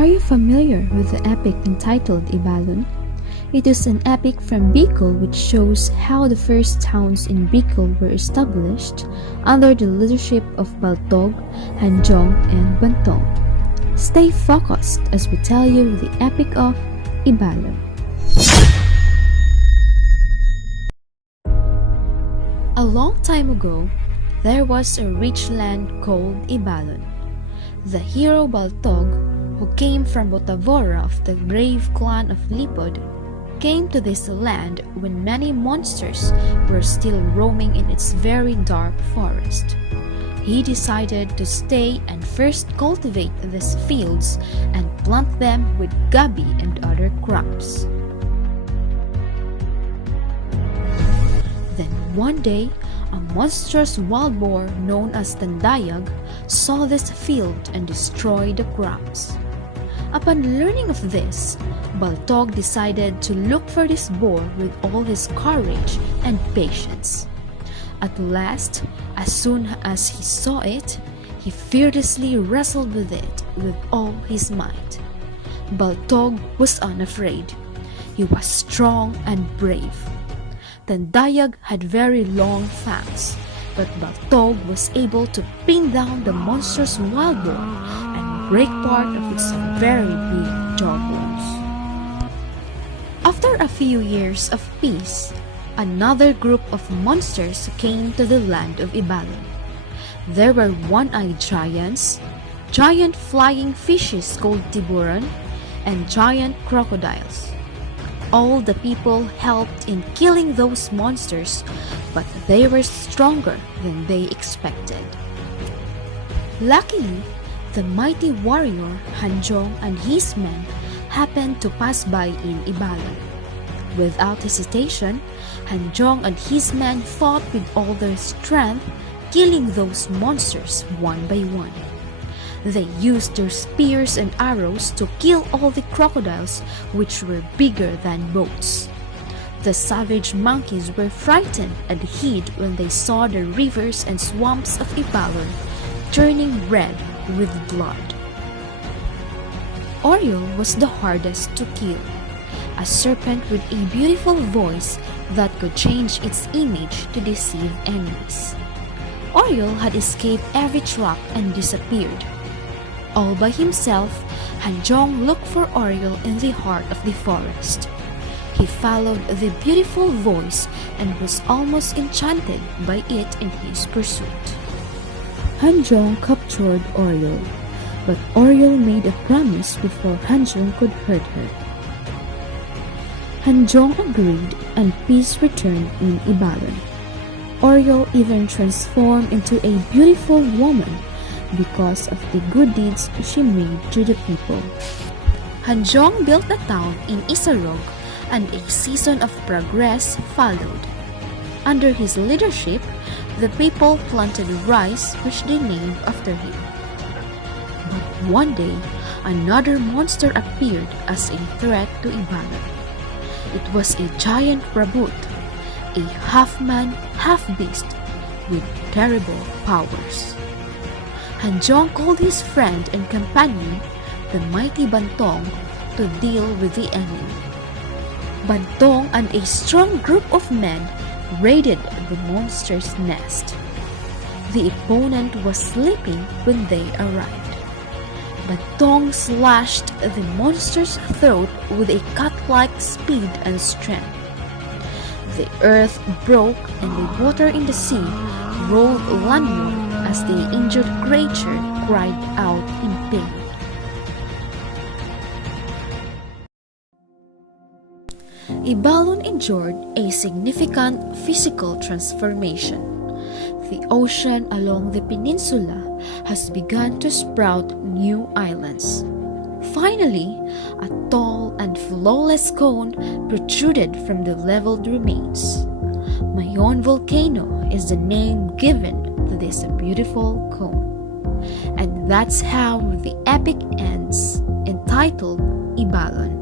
Are you familiar with the epic entitled Ibalon? It is an epic from Bicol which shows how the first towns in Bicol were established under the leadership of Baltog, Hanjong, and Bantong. Stay focused as we tell you the epic of Ibalon. A long time ago, there was a rich land called Ibalon. The hero Baltog, who came from Botavora of the brave clan of Lipod, came to this land when many monsters were still roaming in its very dark forest. He decided to stay and first cultivate these fields and plant them with gabi and other crops. Then one day, a monstrous wild boar known as Tandayag saw this field and destroyed the crops. Upon learning of this, Baltog decided to look for this boar with all his courage and patience. At last, as soon as he saw it, he fearlessly wrestled with it with all his might. Baltog was unafraid. He was strong and brave. Tandayag had very long fangs, but Baltog was able to pin down the monstrous wild boar and break part of its very big jawbones. After a few years of peace, another group of monsters came to the land of Ibalon. There were one-eyed giants, giant flying fishes called tiburon, and giant crocodiles. All the people helped in killing those monsters, but they were stronger than they expected. Luckily, the mighty warrior Hanjong and his men happened to pass by in Ibalon. Without hesitation, Hanjong and his men fought with all their strength, killing those monsters one by one. They used their spears and arrows to kill all the crocodiles, which were bigger than boats. The savage monkeys were frightened and hid when they saw the rivers and swamps of Ibalon turning red with blood. Oriole was the hardest to kill, a serpent with a beautiful voice that could change its image to deceive enemies. Oriole had escaped every trap and disappeared. All by himself, Hanjong looked for Oriole in the heart of the forest. He followed the beautiful voice and was almost enchanted by it in his pursuit. Hanjong captured Oriole, but Oriole made a promise before Hanjong could hurt her. Hanjong agreed and peace returned in Ibalon. Oriole even transformed into a beautiful woman because of the good deeds she made to the people. Hanjong built a town in Isarog and a season of progress followed. Under his leadership, the people planted rice which they named after him. But one day, another monster appeared as a threat to Ibalon. It was a giant rabut, a half-man, half-beast with terrible powers. Hanjong called his friend and companion, the mighty Bantong, to deal with the enemy. Bantong and a strong group of men raided the monster's nest. The opponent was sleeping when they arrived. Bantong slashed the monster's throat with a cat-like speed and strength. The earth broke and the water in the sea rolled landward as the injured creature cried out in pain. Ibalon endured a significant physical transformation. The ocean along the peninsula has begun to sprout new islands. Finally, a tall and flawless cone protruded from the leveled remains. Mayon Volcano is the name given to this beautiful cone. And that's how the epic ends, entitled Ibalon.